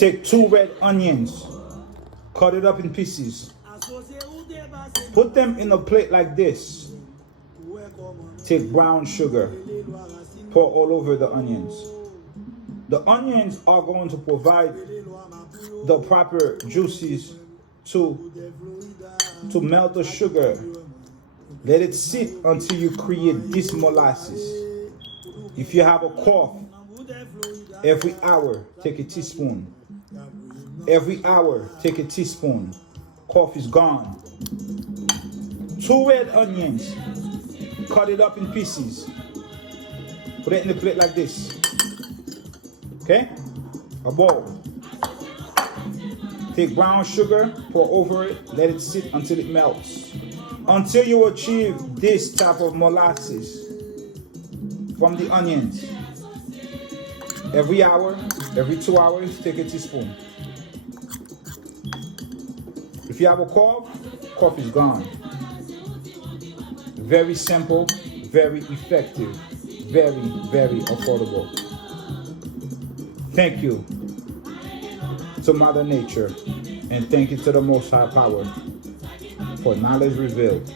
Take 2 red onions, cut it up in pieces. Put them in a plate like this. Take brown sugar, pour all over the onions. The onions are going to provide the proper juices to melt the sugar. Let it sit until you create this molasses. If you have a cough, every hour take a teaspoon. Every hour take a teaspoon. Cough is gone. 2 red onions, cut it up in pieces. Put it in the plate like this. Okay? A bowl. Take brown sugar, pour over it, let it sit until it melts. Until you achieve this type of molasses from the onions. Every hour, every 2 hours, take a teaspoon. If you have a cough is gone. Very simple, very effective, very, very affordable. Thank you to Mother Nature, and thank you to the Most High Power for knowledge revealed.